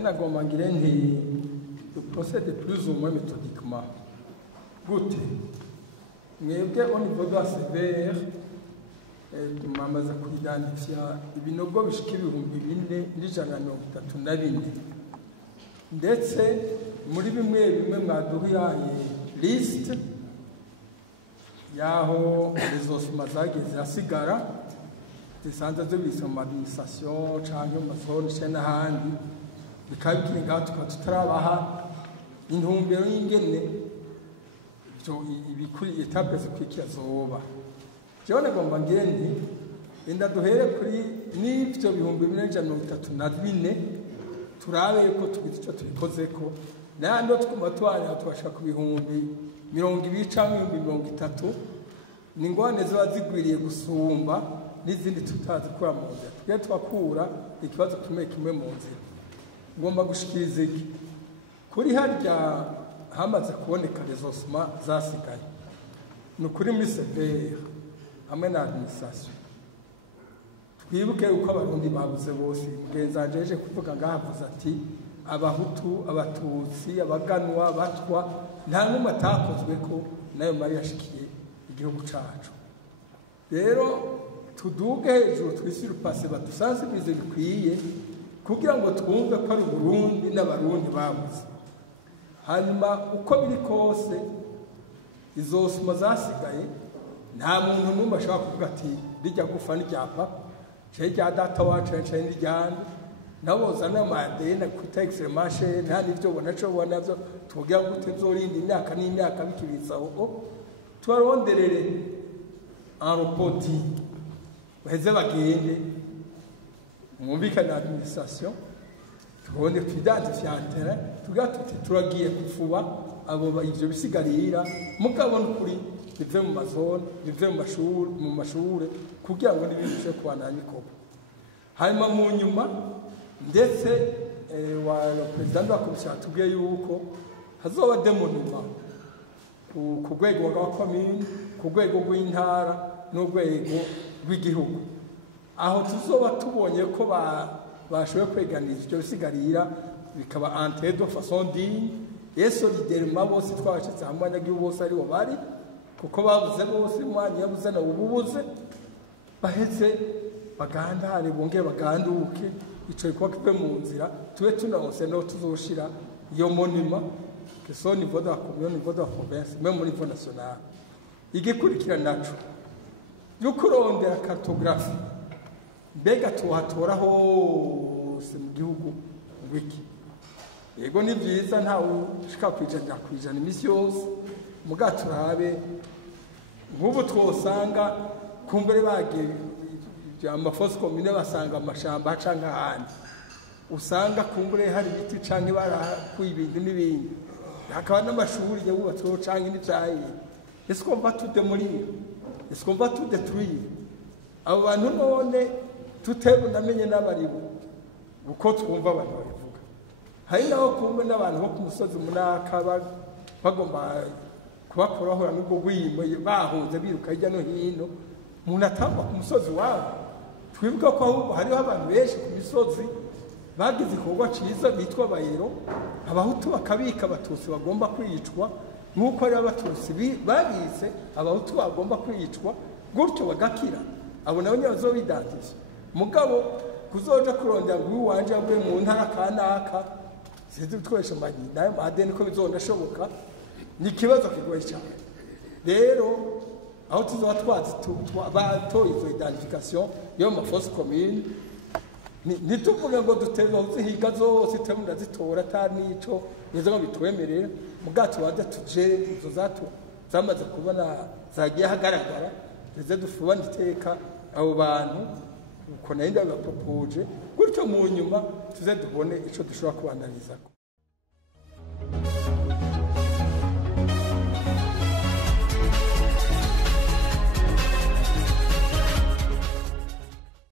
nagomba ngire nti procède plus ou moins méthodiquement gute mwebwe au niveau de la sévère tumamaze kuidentifia ibinogo bishika 4,134 ndetse muri bimwe mwaduhiye liste yaho rezosuma zageze asigara zisanze zibise mu administration canke mu zone cene handi bikabikira ngaho tutarabaha intumbero y'ingene byo ibikuri etape zikwikira zoba jewe nagomba ngire nti enda duhere kuri n'ivyo 434 turabe ko tugize ico tubikozeko nando tukuma twanya tubashaka ku 20 canke 30 ni ngwane ziba zigwiriye gusumba n'izindi tutazi kwa mu nzira tujye twakura ikibazo kimwe mu nzira ngomba gushikiriza iki kuri harya hamaze kuboneka rezosuma zasigaye nukuri muri severe hamwe na administration twibuke uko abarundi babuze bose mugenzajeje kuvuga ngahavuze ati abahutu abatutsi abaganwa batwa nta numwe atakozwe ko nayo mari yashikiye igihugu cacu rero tuduge hejuru twishyura upase badusansibize bikwiye kugira ngo twumve ko ari Burundi n'abarundi babuze hanyuma uko biri kose izosuma zasigaye nta muntu numwe ashaka kuvuga ati rijya gufa n'iryapa cye rya data wacu cye n'iryandi naboza n'amadena ku taxi marché nta nivyo bona cyo bona byo tugira gute zorinda imyaka n'imyaka bikibitsaho twaronderere en repoti baheze bagende mwumvikana administration tubone twidentifia terrain tugatuti turagiye kufuba abo ivyo bisigarira mukabona kuri bive mu mazone bive mu mashure kugira ngo nibishe kwananya ikobo hanyuma mu nyuma ndetse wa president wa komisiyo atubwiye yuko hazoba demonuma ku rwego rwa commune ku rwego rw'intara n'urwego rw'igihugu aho tuzoba tubonye ko bashoboye kweganiza icyo bisigarira bikaba entré de façon digne et solidairement bose twabashitse hamwe n'agihugu bose ari bo bari kuko babuze bose umwanya yabuze na ububuze baheze bagandare bongere baganduke ico iko kipe mu nzira tube tunawose no tuzoshira iyo monument que son niveau de la commune niveau de la province même au niveau national igikurikira naco yukurondera cartographie mbega tuhatora hose mu gihugu wiki yego ni byiza ntawe ushika kwijana imisi yose muga turabe nk'ubu twosanga kumbere bagiye amafosi komine basanga amashamba canke ahandi usanga kumbure hari ibiti canke barakuye ibintu n'ibindi hakaba n'amashuri yubatsweho canke n'ivyayi ese ko mva tudemolira ese ko mva tudetruire abo bantu none tutebu namenye n'abaribo uko twumva abantu babivuga hari naho kumwe n'abantu bo ku musozi munaka bagomba kubakoraho n'ubwo gwimo bahunze biruka hirya no hino umuntu atamba ku musozi wabo twibuka ko ahubwo hariho abantu benshi ku misozi bagize ikorwa ciza bitwa bayero abahutu bakabika abatutsi bagomba kwicwa nk'uko ari abatutsi babize abahutu bagomba kwicwa gutyo bagakira abo nabo nyabazobidantisha mugabo kuzoja kurondera ngo wanje avuye mu ntara kanaka sizi tweshe magi nayo madeni ko bizondashoboka ni kibazo kigoye cyane rero aho tuzoba batoye izo identification yo ma fosse commune nituvuga ngo duteza uzihiga zose temunda zitora atanico nizo ngo bitwemerera mugato waje tuje izo zamaze kubona zagiye hagaragara zize dufuba nditeka abo bantu uko narinda bapropose gutyo mu nyuma tuze dubone ico dushobora kubandarizako